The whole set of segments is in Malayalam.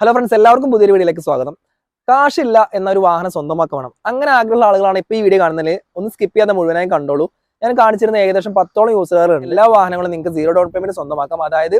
ഹലോ ഫ്രണ്ട്സ് എല്ലാവർക്കും പുതിയൊരു വീഡിയോയിലേക്ക് സ്വാഗതം. കാശില്ല എന്നൊരു വാഹനം സ്വന്തമാക്കണം അങ്ങനെ ആഗ്രഹമുള്ള ആളുകളാണ് ഇപ്പോൾ ഈ വീഡിയോ കാണുന്നതിൽ ഒന്ന് സ്കിപ്പ് ചെയ്യാതെ മുഴുവനായി കണ്ടോളൂ. ഞാൻ കാണിച്ചിരുന്ന ഏകദേശം പത്തോളം യൂസുകാരുണ്ട് എല്ലാ വാഹനങ്ങളും നിങ്ങൾക്ക് സീറോ ഡൗൺ പേയ്മെന്റ് സ്വന്തമാക്കാം. അതായത്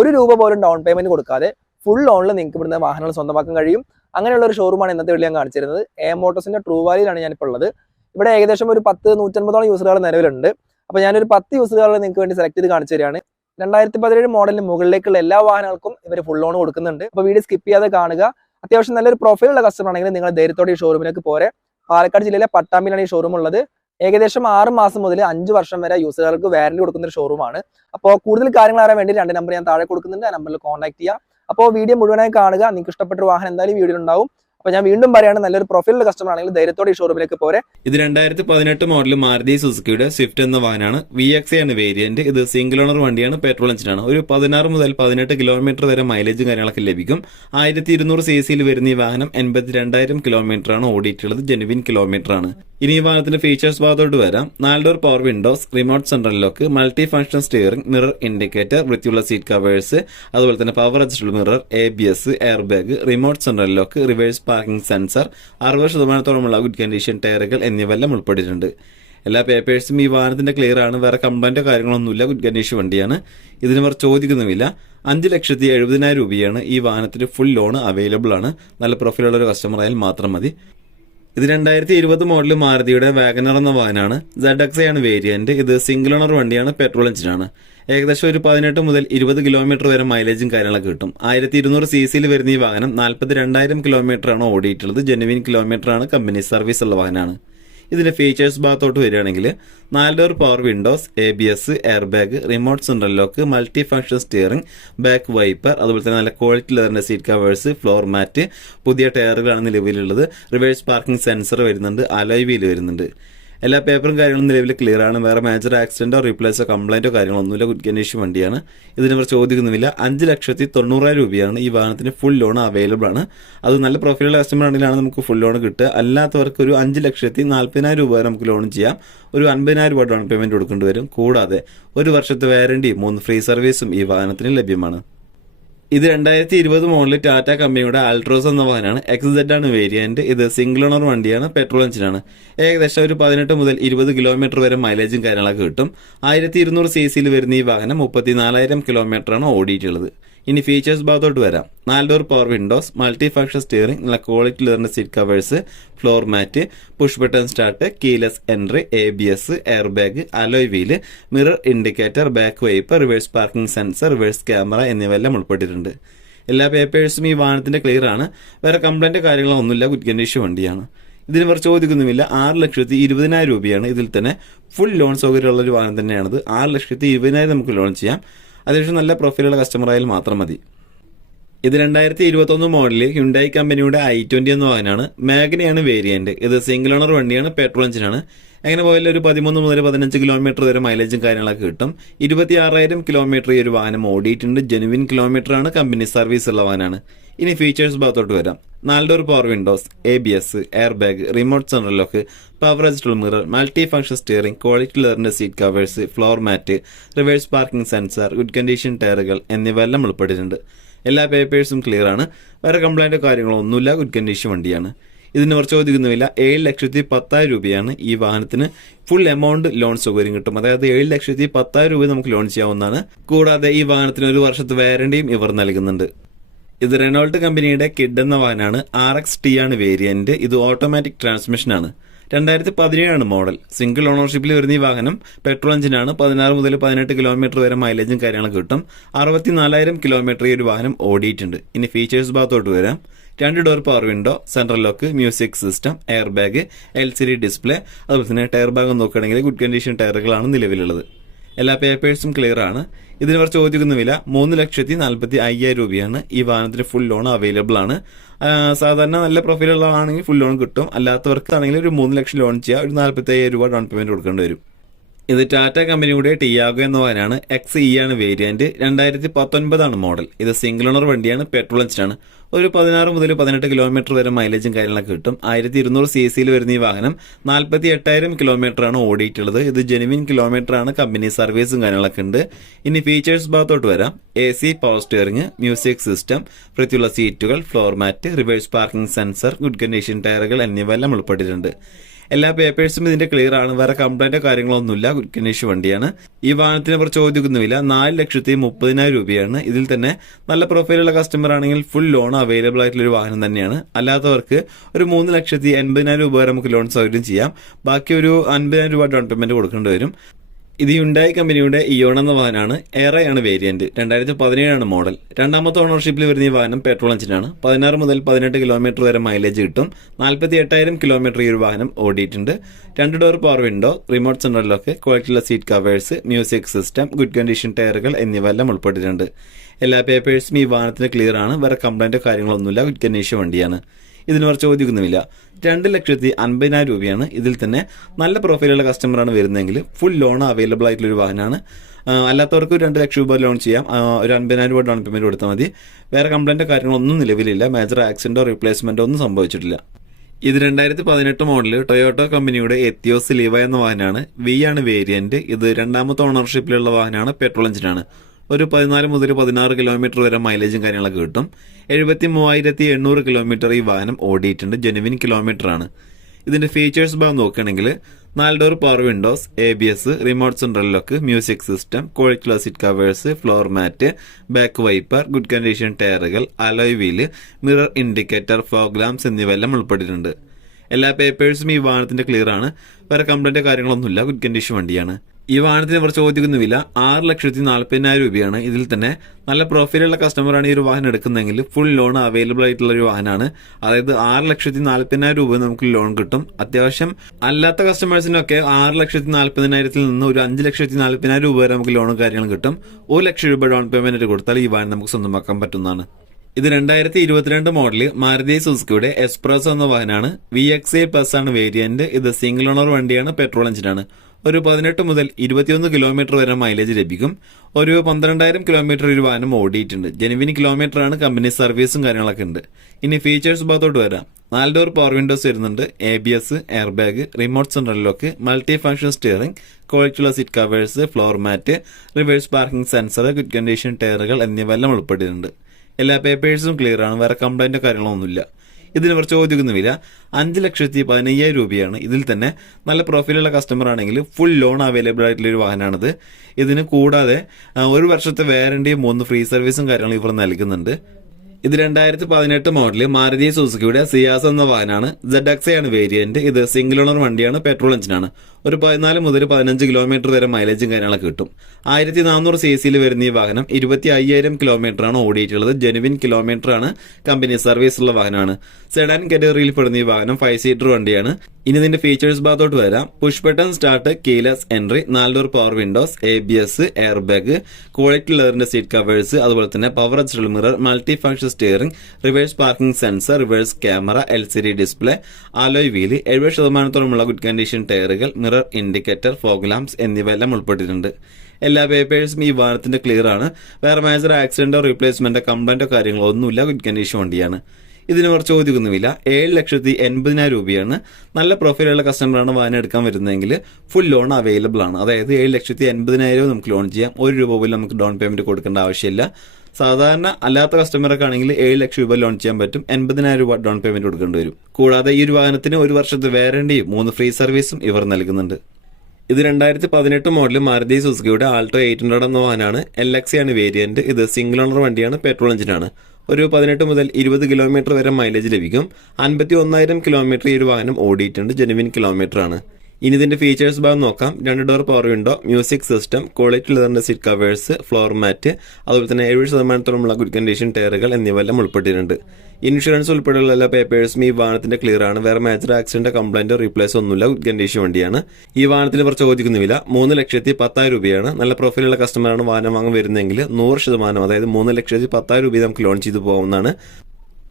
ഒരു രൂപ പോലും ഡൗൺ പേയ്മെന്റ് കൊടുക്കാതെ ഫുൾ ലോണിൽ നിങ്ങൾക്ക് ഇവിടുന്ന് വാഹനങ്ങൾ സ്വന്തമാക്കാൻ കഴിയും. അങ്ങനെയുള്ള ഒരു ഷോറൂമാണ് ഇന്നത്തെ വീഡിയോ ഞാൻ കാണിച്ചിരുന്നത്. എ മോട്ടോസിന്റെ ട്രൂ വാലിയിലാണ് ഞാനിപ്പോൾ ഉള്ളത്. ഇവിടെ ഏകദേശം ഒരു പത്ത് നൂറ്റൻപതോളം യൂസുകാർ നിലവിലുണ്ട്. അപ്പോൾ ഞാനൊരു പത്ത് യൂസുകാരെ നിങ്ങൾക്ക് വേണ്ടി സെലക്ട് ചെയ്ത് കാണിച്ചു തരികയാണ്. രണ്ടായിരത്തി പതിനേഴ് മോഡലിന് മുകളിലേക്കുള്ള എല്ലാ വാഹനങ്ങൾക്കും ഇവർ ഫുൾ ലോൺ കൊടുക്കുന്നുണ്ട്. അപ്പോൾ വീഡിയോ സ്കിപ്പ് ചെയ്യാതെ കാണുക. അത്യാവശ്യം നല്ലൊരു പ്രൊഫൈലുള്ള കസ്റ്റമർ ആണെങ്കിൽ നിങ്ങൾ ധൈര്യത്തോടെ ഈ ഷോറൂമിലേക്ക് പോരെ. പാലക്കാട് ജില്ലയിലെ പട്ടാമ്പിലാണ് ഈ ഷോറൂം ഉള്ളത്. ഏകദേശം ആറ് മാസം മുതൽ അഞ്ച് വർഷം വരെ യൂസറുകൾക്ക് വാറണ്ടി കൊടുക്കുന്ന ഒരു ഷോറൂമാണ് അപ്പോൾ കൂടുതൽ കാര്യങ്ങൾ അറിയാൻ വേണ്ടി രണ്ട് നമ്പർ ഞാൻ താഴെ കൊടുക്കുന്നുണ്ട്. ആ നമ്പറിൽ കോൺടാക്ട് ചെയ്യുക അപ്പോൾ വീഡിയോ മുഴുവനായി കാണുക. നിങ്ങൾക്ക് ഇഷ്ടപ്പെട്ട വാഹനം എന്തായാലും വീഡിയോ ഉണ്ടാവും. അപ്പോൾ ഞാൻ വീണ്ടും പറയുകയാണ് നല്ലൊരു പ്രൊഫൈലുള്ള കസ്റ്റമർ ആണെങ്കിൽ ധൈര്യത്തോടെ ഈ ഷോറൂമിലേക്ക് പോരെ. ഇത് രണ്ടായിരത്തി പതിനെട്ട് മോഡൽ മാരുതി സുസുക്കിയുടെ സ്വിഫ്റ്റ് എന്ന വാനാണ്. വി എക്സ് ആണ് വേരിയന്റ് ഇത് സിംഗിൾ ഓണർ വണ്ടിയാണ് പെട്രോൾ എഞ്ചിനാണ് ഒരു പതിനാറ് മുതൽ പതിനെട്ട് കിലോമീറ്റർ വരെ മൈലേജും കാര്യങ്ങളൊക്കെ ലഭിക്കും. ആയിരത്തി ഇരുന്നൂറ് സി സിയിൽ വരുന്ന ഈ വാഹനം എൺപത്തി രണ്ടായിരം കിലോമീറ്റർ ആണ് ഓടിയിട്ടുള്ളത്. ജെനുവിൻ കിലോമീറ്റർ ആണ്. ഇനി ഈ വാഹനത്തിന്റെ ഫീച്ചേഴ്സ് ഭാഗത്തോട്ട് വരാം. നാല് door power windows remote central lock multi function steering mirror indicator വൃത്തിയുള്ള സീറ്റ് കവേഴ്സ് അതുപോലെ തന്നെ power adjustable mirror A B S air bag remote central lock reverse parking sensor അറുപത് ശതമാനത്തോളമുള്ള ഗുഡ് കണ്ടീഷൻ ടയറുകൾ എന്നിവയെല്ലാം ഉൾപ്പെട്ടിട്ടുണ്ട്. എല്ലാ പേപ്പേഴ്സും ഈ വാഹനത്തിന്റെ ക്ലിയർ ആണ്. വേറെ കംപ്ലൈന്റോ കാര്യങ്ങളൊന്നുമില്ല. ഗുഡ് കണ്ടീഷൻ വണ്ടിയാണ്. ഇതിന് വേറെ ചോദിക്കുന്നുമില്ല. അഞ്ച് ലക്ഷത്തി എഴുപതിനായിരം രൂപയാണ് ഈ വാഹനത്തിന് ഫുൾ ലോൺ അവൈലബിൾ ആണ്. നല്ല പ്രൊഫൈലുള്ള ഒരു കസ്റ്റമർ ആയാൽ മാത്രം മതി. ഇത് രണ്ടായിരത്തി ഇരുപത് മോഡൽ മാരുതിയുടെ വാഗനർ എന്ന വാഹനമാണ്. സെഡ് എക്സ് ആണ് വേരിയന്റ് ഇത് സിംഗിൾ ഓണർ വണ്ടിയാണ് പെട്രോൾ എഞ്ചിനാണ് ഏകദേശം ഒരു പതിനെട്ട് മുതൽ ഇരുപത് കിലോമീറ്റർ വരെ മൈലേജും കാര്യങ്ങളൊക്കെ കിട്ടും. ആയിരത്തി ഇരുന്നൂറ് സി സിയിൽ വരുന്ന ഈ വാഹനം നാൽപ്പത്തി രണ്ടായിരം കിലോമീറ്റർ ആണ് ഓടിയിട്ടുള്ളത്. ജെനുവിൻ കിലോമീറ്റർ ആണ് കമ്പനി സർവീസ് ഉള്ള വാഹനമാണ്. ഇതിന്റെ ഫീച്ചേഴ്സ് ഭാഗത്തോട്ട് വരികയാണെങ്കിൽ നാല് door power windows A B S air bag remote central lock multi function steering back wiper അതുപോലെ തന്നെ നല്ല ക്വാളിറ്റി ലെതറിന്റെ സീറ്റ് കവേഴ്സ് ഫ്ലോർ മാറ്റ് പുതിയ ടയറുകളാണ് നിലവിലുള്ളത്. റിവേഴ്സ് പാർക്കിംഗ് സെൻസർ വരുന്നുണ്ട് അലോയ് വീൽ വരുന്നുണ്ട്. എല്ലാ പേപ്പറും കാര്യങ്ങളും നിലവിൽ ക്ലിയർ ആണ്. വേറെ മേജർ ആക്സിഡന്റോ റീപ്ലേസോ കംപ്ലൈന്റോ കാര്യങ്ങളോ ഒന്നുമില്ല. കണ്ടീഷൻ വണ്ടിയാണ്. ഇതിനവർ ചോദിക്കുന്നുമില്ല. അഞ്ച് ലക്ഷത്തി തൊണ്ണൂറായിരം രൂപയാണ് ഈ വാഹനത്തിന് ഫുൾ ലോൺ അവൈലബിൾ ആണ്. അത് നല്ല പ്രൊഫൈലുള്ള കസ്റ്റമർ ആണെങ്കിലാണ് നമുക്ക് ഫുൾ ലോൺ കിട്ടുക. അല്ലാത്തവർക്ക് ഒരു അഞ്ച് ലക്ഷത്തി നാൽപ്പതിനായിരം രൂപ നമുക്ക് ലോൺ ചെയ്യാം. ഒരു അൻപതിനായിരം രൂപ ഡൗൺ പേയ്മെന്റ് കൊടുക്കേണ്ടി വരും. കൂടാതെ ഒരു വർഷത്തെ വാരണ്ടിയും മൂന്ന് ഫ്രീ സർവീസും ഈ വാഹനത്തിന് ലഭ്യമാണ്. ഇത് രണ്ടായിരത്തി ഇരുപത് മോഡൽ ടാറ്റ കമ്പനിയുടെ അൾട്രോസ് എന്ന വാഹനമാണ്. എക്സ് സെഡ് ആണ് വേരിയന്റ് ഇത് സിംഗിൾ ഓണർ വണ്ടിയാണ് പെട്രോൾ എഞ്ചിനാണ് ഏകദേശം ഒരു പതിനെട്ട് മുതൽ ഇരുപത് കിലോമീറ്റർ വരെ മൈലേജും കാര്യങ്ങളൊക്കെ കിട്ടും. ആയിരത്തി ഇരുന്നൂറ് സി സിയിൽ വരുന്ന ഈ വാഹനം മുപ്പത്തിനാലായിരം കിലോമീറ്റർ ആണ് ഓടിയിട്ടുള്ളത്. ഇനി ഫീച്ചേഴ്സ് ഭാഗത്തോട്ട് വരാം. നാല് door power windows multi function steering നല്ല ക്വാളിറ്റി വരുന്ന seat covers floor mat push button start keyless entry A B S air bag alloy wheel mirror indicator back wipe reverse parking sensor reverse camera എന്നിവയെല്ലാം ഉൾപ്പെട്ടിട്ടുണ്ട്. എല്ലാ പേപ്പേഴ്സും ഈ വാഹനത്തിന്റെ ക്ലിയർ ആണ്. വേറെ കംപ്ലൈന്റ് കാര്യങ്ങളോ ഒന്നുമില്ല. ഗുഡ് കണ്ടീഷൻ വണ്ടിയാണ്. ഇതിന് ഇവർ ചോദിക്കുന്നുമില്ല ആറ് ലക്ഷത്തി ഇരുപതിനായിരം രൂപയാണ് ഇതിൽ തന്നെ ഫുൾ ലോൺ സൗകര്യമുള്ള ഒരു വാഹനം തന്നെയാണത്. ആറ് ലക്ഷത്തി ഇരുപതിനായിരം നമുക്ക് ലോൺ ചെയ്യാം. അതിനുശേഷം നല്ല പ്രൊഫൈലുള്ള കസ്റ്റമർ ആയാലും മാത്രം മതി. ഇത് രണ്ടായിരത്തി ഇരുപത്തൊന്ന് മോഡലിൽ ഹ്യുണ്ടായി കമ്പനിയുടെ ഐ ട്വന്റി എന്ന വാഹനമാണ് മാഗ്നയാണ് വേരിയന്റ് ഇത് സിംഗിൾ ഓണർ വണ്ടിയാണ് പെട്രോൾ എഞ്ചിനാണ് അങ്ങനെ പോയാലും ഒരു പതിമൂന്ന് മുതൽ പതിനഞ്ച് കിലോമീറ്റർ വരെ മൈലേജും കാര്യങ്ങളൊക്കെ കിട്ടും. ഇരുപത്തി ആറായിരം കിലോമീറ്റർ ഈ ഒരു വാഹനം ഓടിയിട്ടുണ്ട്. ജെനുവിൻ കിലോമീറ്റർ ആണ്. കമ്പനി സർവീസ് ഉള്ള വാഹനമാണ് ഇനി ഫീച്ചേഴ്സ് ഭാഗത്തോട്ട് വരാം. നാല് door power windows A B S air bag remote central lock power adjustable mirror multi function steering quality ലെറിന്റെ seat covers floor mat reverse parking sensor good condition ടയറുകൾ എന്നിവ എല്ലാം ഉൾപ്പെട്ടിട്ടുണ്ട് എല്ലാ പേപ്പേഴ്സും ക്ലിയർ ആണ്. വേറെ കംപ്ലൈന്റ് കാര്യങ്ങളോ ഒന്നുമില്ല. ഗുഡ് കണ്ടീഷൻ വണ്ടിയാണ്. ഇതിന് അവർ ചോദിക്കുന്നുമില്ല. ഏഴ് ലക്ഷത്തി പത്തായിരം രൂപയാണ് ഈ വാഹനത്തിന് ഫുൾ എമൗണ്ട് ലോൺ സൗകര്യം കിട്ടും. അതായത് ഏഴ് ലക്ഷത്തി പത്തായിരം രൂപ നമുക്ക് ലോൺ ചെയ്യാവുന്നതാണ്. കൂടാതെ ഈ വാഹനത്തിന് ഒരു വർഷത്തെ വാരണ്ടിയും ഇവർ നൽകുന്നുണ്ട്. ഇത് റെനോൾട്ട് കമ്പനിയുടെ കിഡ് എന്ന വാഹനമാണ് ആർ എക്സ് ടി ആണ് വേരിയന്റ്. ഇത് ഓട്ടോമാറ്റിക് ട്രാൻസ്മിഷൻ ആണ്. രണ്ടായിരത്തി പതിനേഴാണ് മോഡൽ സിംഗിൾ ഓണർഷിപ്പിൽ വരുന്ന ഈ വാഹനം പെട്രോൾ എഞ്ചിനാണ് പതിനാറ് മുതൽ പതിനെട്ട് കിലോമീറ്റർ വരെ മൈലേജും കാര്യങ്ങളൊക്കെ കിട്ടും. അറുപത്തിനാലായിരം കിലോമീറ്റർ ഈ ഒരു വാഹനം ഓടിയിട്ടുണ്ട്. ഇനി ഫീച്ചേഴ്സ് ഭാഗത്തോട്ട് വരാം. രണ്ട് door power window central lock music system air bag L C D display അതുപോലെ തന്നെ ടയർ ഭാഗം നോക്കുകയാണെങ്കിൽ ഗുഡ് കണ്ടീഷൻ ടയറുകളാണ് നിലവിലുള്ളത്. എല്ലാ പേപ്പേഴ്സും ക്ലിയർ ആണ്. ഇതിന് ഇവർ ചോദിക്കുന്ന വില മൂന്ന് ലക്ഷത്തി നാൽപ്പത്തി അയ്യായിരം രൂപയാണ്. ഈ വാഹനത്തിന് ഫുൾ ലോൺ അവൈലബിൾ ആണ്. സാധാരണ നല്ല പ്രൊഫൈലുള്ള ആണെങ്കിൽ ഫുൾ ലോൺ കിട്ടും. അല്ലാത്തവർക്ക് ആണെങ്കിൽ ഒരു മൂന്ന് ലക്ഷം ലോൺ ചെയ്യുക ഒരു നാൽപ്പത്തി അയ്യായിരം രൂപ ഡൗൺ പേയ്മെന്റ് കൊടുക്കേണ്ടി വരും. ഇത് ടാറ്റ കമ്പനിയുടെ ടിയാഗോ എന്ന വാഹനമാണ് എക്സ് ഇ ആണ് വേരിയന്റ് രണ്ടായിരത്തി പത്തൊൻപതാണ് മോഡൽ ഇത് സിംഗിൾ ഓണർ വണ്ടിയാണ് പെട്രോൾ എഞ്ചിനാണ് ഒരു പതിനാറ് മുതൽ പതിനെട്ട് കിലോമീറ്റർ വരെ മൈലേജും കാര്യങ്ങളൊക്കെ കിട്ടും. ആയിരത്തി ഇരുന്നൂറ് സി സിയിൽ വരുന്ന ഈ വാഹനം നാൽപ്പത്തി എട്ടായിരം കിലോമീറ്റർ ആണ് ഓടിയിട്ടുള്ളത്. ഇത് ജെനുവിൻ ആണ് കമ്പനി സർവീസും കാര്യങ്ങളൊക്കെ ഉണ്ട്. ഇനി ഫീച്ചേഴ്സ് ഭാഗത്തോട്ട് വരാം. A C power steering music system വൃത്തിയുള്ള സീറ്റുകൾ floor mat reverse parking sensor good condition ടയറുകൾ എന്നിവ എല്ലാം ഉൾപ്പെട്ടിട്ടുണ്ട്. എല്ലാ പേപ്പേഴ്സും ഇതിന്റെ ക്ലിയർ ആണ്. വേറെ കംപ്ലൈന്റോ കാര്യങ്ങളൊന്നുമില്ല ഗണേഷ് വണ്ടിയാണ്. ഈ വാഹനത്തിന് അവർ ചോദിക്കുന്നുമില്ല. നാല് ലക്ഷത്തി മുപ്പതിനായിരം രൂപയാണ്. ഇതിൽ തന്നെ നല്ല പ്രൊഫൈലുള്ള കസ്റ്റമർ ആണെങ്കിൽ ഫുൾ ലോൺ അവൈലബിൾ ആയിട്ടുള്ള ഒരു വാഹനം തന്നെയാണ്. അല്ലാത്തവർക്ക് ഒരു മൂന്ന് ലക്ഷത്തി എൺപതിനായിരം രൂപ വരെ നമുക്ക് ലോൺ സൗകര്യം ചെയ്യാം. ബാക്കി ഒരു അൻപതിനായിരം രൂപ ഡൗൺ പേയ്മെന്റ് കൊടുക്കേണ്ടി വരും. ഇത് യുണ്ടായി കമ്പനിയുടെ ഇയോൺ എന്ന വാഹനമാണ്. ഏറെയാണ് വേരിയന്റ് രണ്ടായിരത്തി പതിനേഴാണ് മോഡൽ രണ്ടാമത്തെ ഓണർഷിപ്പിൽ വരുന്ന ഈ വാഹനം പെട്രോൾ എഞ്ചിനാണ് പതിനാറ് മുതൽ പതിനെട്ട് കിലോമീറ്റർ വരെ മൈലേജ് കിട്ടും. നാൽപ്പത്തി എട്ടായിരം കിലോമീറ്റർ ഈ ഒരു വാഹനം ഓടിയിട്ടുണ്ട്. രണ്ട് ഡോർ പവർ വിൻഡോ റിമോട്ട് സെൻട്രലിലൊക്കെ ക്വാളിറ്റിയുള്ള seat covers music system good condition ടയറുകൾ എന്നിവ എല്ലാം ഉൾപ്പെട്ടിട്ടുണ്ട്. എല്ലാ പേപ്പേഴ്സും ഈ വാഹനത്തിന് ക്ലിയർ ആണ്. വേറെ കംപ്ലൈന്റോ കാര്യങ്ങളൊന്നുമില്ല ഗുഡ് കണ്ടീഷൻ വണ്ടിയാണ്. ഇതിന് അവർ ചോദിക്കുന്നുമില്ല രണ്ട് ലക്ഷത്തി അൻപതിനായിരം രൂപയാണ് ഇതിൽ തന്നെ നല്ല പ്രൊഫൈലുള്ള കസ്റ്റമറാണ് വരുന്നതെങ്കിൽ ഫുൾ ലോൺ അവൈലബിൾ ആയിട്ടുള്ള ഒരു വാഹനമാണ്. അല്ലാത്തവർക്ക് ഒരു രണ്ട് ലക്ഷം രൂപ ലോൺ ചെയ്യാം. ഒരു അൻപതിനായിരം രൂപ ഡൗൺ പേയ്മെന്റ് കൊടുത്താൽ മതി. വേറെ കംപ്ലൈന്റോ കാര്യങ്ങളൊന്നും നിലവിലില്ല. മേജർ ആക്സിഡന്റോ റീപ്ലേസ്മെന്റോ ഒന്നും സംഭവിച്ചിട്ടില്ല. ഇത് രണ്ടായിരത്തി പതിനെട്ട് മോഡൽ ടൊയോട്ടോ കമ്പനിയുടെ എത്തിയോസ് ലിവ എന്ന വാഹനമാണ്. വി ആണ് വേരിയന്റ് ഇത് രണ്ടാമത്തെ ഓണർഷിപ്പിലുള്ള വാഹനമാണ്. പെട്രോൾ എഞ്ചിനാണ് ഒരു പതിനാല് മുതൽ പതിനാറ് കിലോമീറ്റർ വരെ മൈലേജും കാര്യങ്ങളൊക്കെ കിട്ടും. എഴുപത്തി മൂവായിരത്തി എണ്ണൂറ് കിലോമീറ്റർ ഈ വാഹനം ഓടിയിട്ടുണ്ട്. ജെനുവിൻ കിലോമീറ്റർ ആണ്. ഇതിന്റെ ഫീച്ചേഴ്സ് ഭാഗം നോക്കുകയാണെങ്കിൽ നാല് door power windows A B S remote central lock music system കോഴിക്കുള്ള seat covers floor mat back wiper good condition ടയറുകൾ alloy wheel mirror indicator fog എന്നിവ എന്നിവയെല്ലാം ഉൾപ്പെട്ടിട്ടുണ്ട്. എല്ലാ പേപ്പേഴ്സും ഈ വാഹനത്തിന്റെ ക്ലിയർ ആണ്. വേറെ കംപ്ലൈന്റ് കാര്യങ്ങളൊന്നുമില്ല. ഗുഡ് കണ്ടീഷൻ വണ്ടിയാണ്. ഈ വാഹനത്തിന് ഇവർ ചോദിക്കുന്നുമില്ല ആറ് ലക്ഷത്തി നാൽപ്പതിനായിരം രൂപയാണ്. ഇതിൽ തന്നെ നല്ല പ്രൊഫൈലുള്ള കസ്റ്റമറാണ് ഈ ഒരു വാഹനം എടുക്കുന്നതെങ്കിൽ ഫുൾ ലോൺ അവൈലബിൾ ആയിട്ടുള്ള ഒരു വാഹനമാണ്. അതായത് ആറ് ലക്ഷത്തി നാൽപ്പതിനായിരം രൂപ നമുക്ക് ലോൺ കിട്ടും. അത്യാവശ്യം അല്ലാത്ത കസ്റ്റമേഴ്സിനൊക്കെ ആറ് ലക്ഷത്തി നാൽപ്പതിനായിരത്തിൽ നിന്ന് ഒരു അഞ്ച് ലക്ഷത്തി നാൽപ്പതിനായിരം രൂപ വരെ നമുക്ക് ലോണും കാര്യങ്ങളും കിട്ടും. ഒരു ലക്ഷം രൂപ ഡൗൺ പേയ്മെന്റ് കൊടുത്താൽ ഈ വാഹനം നമുക്ക് സ്വന്തമാക്കാൻ പറ്റുന്നതാണ്. ഇത് രണ്ടായിരത്തി ഇരുപത്തിരണ്ട് മോഡൽ മാരുതി സുസുക്കിയുടെ എക്സ്പ്രസ് എന്ന വാഹനമാണ്. വി എക്സ് എ പ്ലസ് ആണ് വേരിയന്റ് ഇത് സിംഗിൾ ഓണർ വണ്ടിയാണ് പെട്രോൾ എഞ്ചിനാണ് ഒരു പതിനെട്ട് മുതൽ ഇരുപത്തിയൊന്ന് കിലോമീറ്റർ വരെ മൈലേജ് ലഭിക്കും. ഒരു പന്ത്രണ്ടായിരം കിലോമീറ്റർ ഒരു വാഹനം ഓടിയിട്ടുണ്ട്. ജെനുവിൻ കിലോമീറ്റർ ആണ് കമ്പനി സർവീസും കാര്യങ്ങളൊക്കെ ഉണ്ട്. ഇനി ഫീച്ചേഴ്സ് ഭാഗത്തോട്ട് വരാം. നാല് ഡോർ പവർ വിൻഡോസ് വരുന്നുണ്ട്. A B S air bag remote central lock multi function steering ക്വാളിറ്റിയുള്ള seat covers floor mat reverse parking sensor good condition ടയറുകൾ എന്നിവയെല്ലാം ഉൾപ്പെട്ടിട്ടുണ്ട്. എല്ലാ പേപ്പേഴ്സും ക്ലിയർ ആണ്. വേറെ കംപ്ലൈന്റോ കാര്യങ്ങളൊന്നുമില്ല ഇതിന് ഇവർ ചോദിക്കുന്ന വില അഞ്ച് ലക്ഷത്തി പതിനയ്യായിരം രൂപയാണ്. ഇതിൽ തന്നെ നല്ല പ്രൊഫൈലുള്ള കസ്റ്റമർ ആണെങ്കിൽ ഫുൾ ലോൺ അവൈലബിൾ ആയിട്ടുള്ള ഒരു വാഹനമാണിത് ഇതിന് കൂടാതെ ഒരു വർഷത്തെ വാറണ്ടിയും മൂന്ന് ഫ്രീ സർവീസും കാര്യങ്ങളും ഇവർ നൽകുന്നുണ്ട്. ഇത് രണ്ടായിരത്തി പതിനെട്ട് മോഡൽ മാരുതി സുസുക്കിയുടെ സിയാസ് എന്ന വാഹനമാണ്. എക്സ് ആണ് വേരിയന്റ് ഇത് സിംഗിൾ ഓണർ വണ്ടിയാണ് പെട്രോൾ എഞ്ചിനാണ് ഒരു പതിനാല് മുതൽ പതിനഞ്ച് കിലോമീറ്റർ വരെ മൈലേജും കാര്യങ്ങളൊക്കെ കിട്ടും. ആയിരത്തി നാനൂറ് സി സിയിൽ വരുന്ന ഈ വാഹനം ഇരുപത്തി അയ്യായിരം കിലോമീറ്റർ ആണ് ഓടിയിട്ടുള്ളത്. ജെനുവിൻ കിലോമീറ്റർ ആണ് കമ്പനി സർവീസ് ഉള്ള വാഹനമാണ്. സെഡാൻ കാറ്റഗറിയിൽ പെടുന്ന ഈ വാഹനം ഫൈവ് സീറ്റർ വണ്ടിയാണ്. ഇനി ഇതിന്റെ ഫീച്ചേഴ്സ് ഭാഗത്തോട്ട് വരാം. Push button start keyless entry നാല് door power windows A B S air bag quality ലെതറിന്റെ seat covers അതുപോലെ തന്നെ power adjustable mirror multi function steering reverse parking sensor reverse camera L C D display alloy wheel എഴുപത് ശതമാനത്തോളമുള്ള ഗുഡ് കണ്ടീഷൻ ടയറുകൾ മിറർ ഇൻഡിക്കേറ്റർ ഫോഗ് ലാംപ്സ് എന്നിവയെല്ലാം ഉൾപ്പെട്ടിട്ടുണ്ട്. എല്ലാ പേപ്പേഴ്സും ഈ വാഹനത്തിന്റെ ക്ലിയർ ആണ്. വേറെ മേജർ ആക്സിഡന്റോ റീപ്ലേസ്മെന്റോ കംപ്ലൈന്റോ കാര്യങ്ങളോ ഒന്നുമില്ല. ഗുഡ് കണ്ടീഷൻ വണ്ടിയാണ്. ഇതിന് അവർ ചോദിക്കുന്നുമില്ല ഏഴ് ലക്ഷത്തി എൺപതിനായിരം രൂപയാണ്. നല്ല പ്രൊഫൈലുള്ള കസ്റ്റമറാണ് വാഹനം എടുക്കാൻ വരുന്നതെങ്കിൽ ഫുൾ ലോൺ അവൈലബിൾ ആണ്. അതായത് ഏഴ് ലക്ഷത്തി എൺപതിനായിരം നമുക്ക് ലോൺ ചെയ്യാം. ഒരു രൂപ പോലും നമുക്ക് ഡൗൺ പേയ്മെന്റ് കൊടുക്കേണ്ട ആവശ്യമില്ല. സാധാരണ അല്ലാത്ത കസ്റ്റമർക്ക് ആണെങ്കിൽ ഏഴ് ലക്ഷം രൂപ ലോൺ ചെയ്യാൻ പറ്റും. എൺപതിനായിരം രൂപ ഡൗൺ പേയ്മെന്റ് കൊടുക്കേണ്ടി വരും. കൂടാതെ ഈ ഒരു വാഹനത്തിന് ഒരു വർഷത്തെ വാറണ്ടിയും മൂന്ന് ഫ്രീ സർവീസും ഇവർ നൽകുന്നുണ്ട്. ഇത് രണ്ടായിരത്തി പതിനെട്ട് മോഡൽ മാരുതി സുസുക്കിയുടെ ആൾട്ടോ എയ്റ്റ് ഹൺഡ്രഡ് എന്ന വാഹനമാണ്. എൽ എക്സി ആണ് വേരിയന്റ് ഇത് സിംഗിൾ ഓണർ വണ്ടിയാണ് പെട്രോൾ എഞ്ചിനാണ് ഒരു പതിനെട്ട് മുതൽ ഇരുപത് കിലോമീറ്റർ വരെ മൈലേജ് ലഭിക്കും. അൻപത്തി ഒന്നായിരം കിലോമീറ്റർ ഈ ഒരു വാഹനം ഓടിയിട്ടുണ്ട്. ജെനുവിൻ കിലോമീറ്റർ ആണ്. ഇനി ഇതിന്റെ ഫീച്ചേഴ്സ് ഭാഗം നോക്കാം. രണ്ട് door power window music system quality ലെതറിന്റെ seat covers floor mat അതുപോലെ തന്നെ എഴുപത് ശതമാനത്തോളമുള്ള ഗുഡ് കണ്ടീഷൻ ടയറുകൾ എന്നിവയെല്ലാം ഉൾപ്പെട്ടിട്ടുണ്ട്. ഇൻഷുറൻസ് ഉൾപ്പെടെയുള്ള എല്ലാ പേപ്പേഴ്സും ഈ വാഹനത്തിന്റെ ക്ലിയർ ആണ്. വേറെ മേജർ ആക്സിഡന്റ് കംപ്ലൈന്റ് റീപ്ലേസ് ഒന്നുമില്ല. ഗുഡ് കണ്ടീഷൻ വണ്ടിയാണ്. ഈ വാഹനത്തിന് ഇവർ ചോദിക്കുന്ന വില മൂന്ന് ലക്ഷത്തി പത്തായിരം രൂപയാണ്. നല്ല പ്രൊഫൈലുള്ള കസ്റ്റമറാണ് വാഹനം വാങ്ങാൻ വരുന്നതെങ്കിൽ നൂറ് ശതമാനം അതായത് മൂന്ന് ലക്ഷത്തി പത്തായിരം രൂപ നമുക്ക് ലോൺ ചെയ്ത് പോകുന്നതാണ്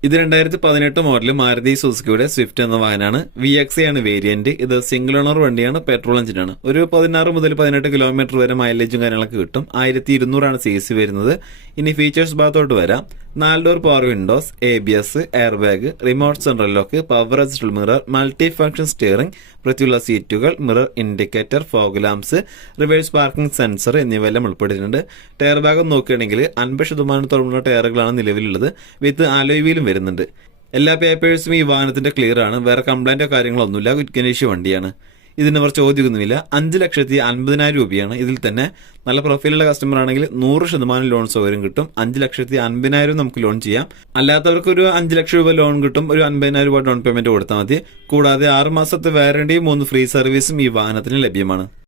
ഇത് രണ്ടായിരത്തി പതിനെട്ട് മോഡൽ മാരുതി സുസുക്കിയുടെ സ്വിഫ്റ്റ് എന്ന വാഹനമാണ്. വി എക്സ് ആണ് വേരിയന്റ് ഇത് സിംഗിൾ ഓണർ വണ്ടിയാണ് പെട്രോൾ എഞ്ചിനാണ് ഒരു പതിനാറ് മുതൽ പതിനെട്ട് കിലോമീറ്റർ വരെ മൈലേജും കാര്യങ്ങളൊക്കെ കിട്ടും. ആയിരത്തി ഇരുന്നൂറാണ് സി സി വരുന്നത്. ഇനി ഫീച്ചേഴ്സ് ഭാഗത്തോട്ട് വരാം. നാല് door power windows A B S air bag remote central lock power അസിസ്റ്റൽ mirror multi function steering വൃത്തിയുള്ള സീറ്റുകൾ mirror indicator fog lamps reverse parking sensor എന്നിവയെല്ലാം ഉൾപ്പെട്ടിട്ടുണ്ട്. ടയർ ഭാഗം നോക്കുകയാണെങ്കിൽ അൻപത് ശതമാനത്തോളമുള്ള ടയറുകളാണ് നിലവിലുള്ളത്. വിത്ത് അലോയ് വീലും വരുന്നുണ്ട്. എല്ലാ പേപ്പേഴ്സും ഈ വാഹനത്തിന്റെ ക്ലിയർ ആണ്. വേറെ കംപ്ലൈന്റോ കാര്യങ്ങളൊന്നുമില്ല ഗുഡ് വണ്ടിയാണ്. ഇതിന് അവർ ചോദ്യമൊന്നുമില്ല അഞ്ച് ലക്ഷത്തി അൻപതിനായിരം രൂപയാണ്. ഇതിൽ തന്നെ നല്ല പ്രൊഫൈലുള്ള കസ്റ്റമർ ആണെങ്കിൽ നൂറ് ശതമാനം ലോൺ സൗകര്യം കിട്ടും. അഞ്ച് ലക്ഷത്തി അൻപതിനായിരം നമുക്ക് ലോൺ ചെയ്യാം. അല്ലാത്തവർക്ക് ഒരു അഞ്ച് ലക്ഷം രൂപ ലോൺ കിട്ടും. ഒരു അൻപതിനായിരം രൂപ ഡൗൺ പേയ്മെന്റ് കൊടുത്താൽ മതി. കൂടാതെ ആറ് മാസത്തെ വാറണ്ടിയും മൂന്ന് ഫ്രീ സർവീസും ഈ വാഹനത്തിന് ലഭ്യമാണ്.